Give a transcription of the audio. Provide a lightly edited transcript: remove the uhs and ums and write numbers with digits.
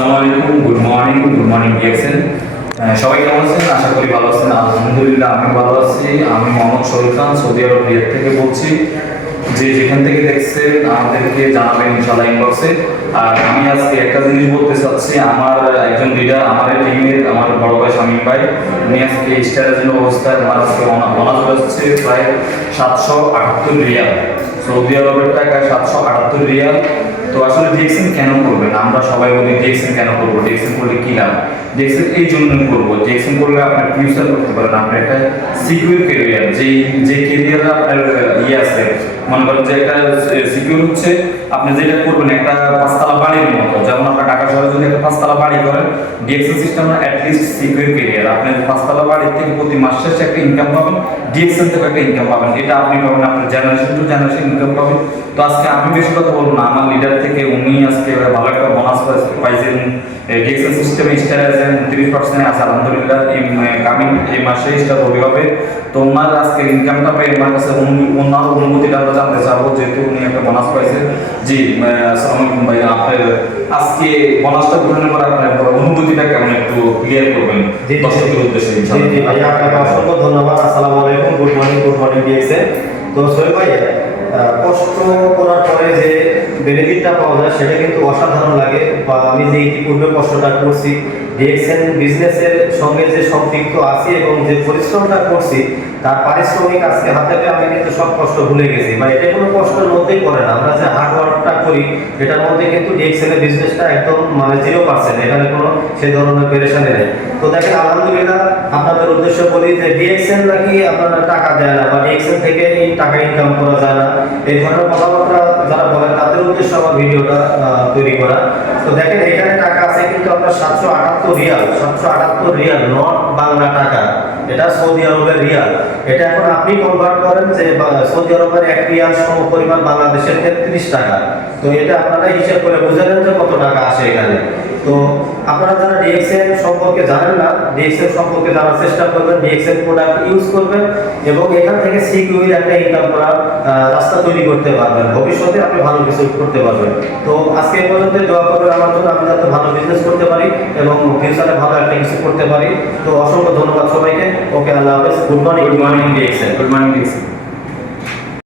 আসসালামু আলাইকুম, good morning DXN. সবাই কেমন আছেন? আশা করি ভালো আছেন। আলহামদুলিল্লাহ আমি ভালো আছি। আমি মোহাম্মদ শরীফ খান, সৌদি আরব রিয়াদ থেকে বলছি। যে যেখান থেকে দেখছেন আমাদেরকে জানাবেন ইনশাআল্লাহ ইনবক্সে। আর আমি আজকে একটা জিনিস বলতে চাচ্ছি, আমার একজন লিডার, আমার টিমের আমার বড় ভাই শামীম ভাই, উনি আজকে স্টারের অবস্থায় আমার আজকে অনাজ হচ্ছে প্রায় 778 রিয়াল, সৌদি আরবের টাকায় 778 রিয়াল। তো আসলে ডিএক্সএন কেন করবেন? আমরা সবাই বলি ডিএক্সএন কেন করবো, ডিএক্সএন করলে কি লাভ? ডিএক্সএন এই জন্যই করবো, ডিএক্সএন করলে আপনার ফিউচার করতে পারেন, আপনার একটা সিকিউর ক্যারিয়ার, যে ক্যারিয়ারে আপনার আছে, মনে করেন যে একটা সিকিউর হচ্ছে আপনি যেটা করবেন একটা পাঁচতলা বাড়ির মতো। যেমন আপনার ঢাকা শহরে যদি একটা পাঁচতলা বাড়ি করেন, DXN system at least secure career. আপনি পাঁচতলা বাড়ির থেকে প্রতি মাস শেষে একটা ইনকাম পাবেন, ডিএক্সএন থেকে একটা ইনকাম পাবেন, এটা আপনি পাবেন, আপনার জেনারেশন টু জেনারেশন ইনকাম পাবেন। তো আজকে আমি বেশি কথা বলবো না, আমার লিডার থেকে উনি আজকে ভালো একটা বোনাস পাইছেন, ডিএক্সএন সিস্টেমে স্টার আছেন 30% আছে আলহামদুলিল্লাহ। এই মাসে স্টার হবে। তো ওনার আজকে ইনকামটা পেয়ে আমার কাছে ওনার অনুভূতিটা আমরা জানতে চাবো, যেহেতু উনি একটা বোনাস পাইছেন। জি আসসালামু আলাইকুম ভাই, আপনার আজকে বোনাসটা গ্রহণের পর আপনার অনুভূতিটা কেমন একটু ক্লিয়ার করবেন দর্শকদের উদ্দেশ্যে? জি ভাই, আপনাকে অসংখ্য ধন্যবাদ। আসসালামু আলাইকুম, গুড মর্নিং ডিএক্সএন। তো সোহেল ভাই, কষ্ট করার পরে যে বেনিফিটটা পাওয়া যায় সেটা কিন্তু অসাধারণ লাগে। বা আমি যে ইতিপূর্বে কষ্টটা করছি, ডিএক্সএন বিজনেসের সঙ্গে যে সম্পৃক্ত আছি এবং যে পরিশ্রমটা করছি, তার পারিশ্রমিক আজকে হাতে পেয়ে আমি কিন্তু সব কষ্ট ভুলে গেছি। বা এটা কোনো কষ্টের মধ্যেই পড়ে না। আমরা যে হার্ড ওয়ার্কটা করি এটার মধ্যে কিন্তু ডিএক্সএন এর বিজনেসটা একদম 0%, এখানে কোনো সেই ধরনের পেরেশানি নেই। তো দেখেন আলহামদুলিল্লাহ, আপনাদের উদ্দেশ্য বলি যে ডিএক্সএন নাকি আপনারা টাকা দেয় না বা ডিএক্সএন থেকে এই টাকা ইনকাম করা যায় না, এই ধরনের কথাবার্তা যারা বলেন তাদের উদ্দেশ্যে আমার ভিডিওটা তৈরি করা। তো দেখেন এখানে টাকা আছে কিন্তু আপনার 778 রিয়াল, নট বাংলা টাকা, এটা সৌদি আরবের রিয়াল। এটা এখন আপনি কনভার্ট করেন যে সৌদি আরবের 1 রিয়াল সম পরিমাণ বাংলাদেশের 33 টাকা। তো এটা আপনারা হিসাব করে বুঝে নেন যে কত টাকা আসে এখানে। তো আপনারা যারা ডিএক্সএন সম্পর্কে জানেন না, ডিএক্সএন সম্পর্কে জানার চেষ্টা করবেন, ডিএক্সএন প্রোডাক্ট ইউজ করবেন এবং এখান থেকে সিকিউর একটা ইনকাম করার রাস্তা তৈরি করতে পারবেন। ভবিষ্যতে আপনি ভালো কিছু করতে পারবেন। তো আজকে এই পর্যন্ত দোয়া করবেন আমার জন্য, আমি যাতে ভালো বিজনেস করতে পারি এবং ফিউচারে ভালো একটা কিছু করতে পারি। তো অসংখ্য ধন্যবাদ সবাইকে। ওকে, আল্লাহ হাফেজ। Good morning DXN. Good morning DXN.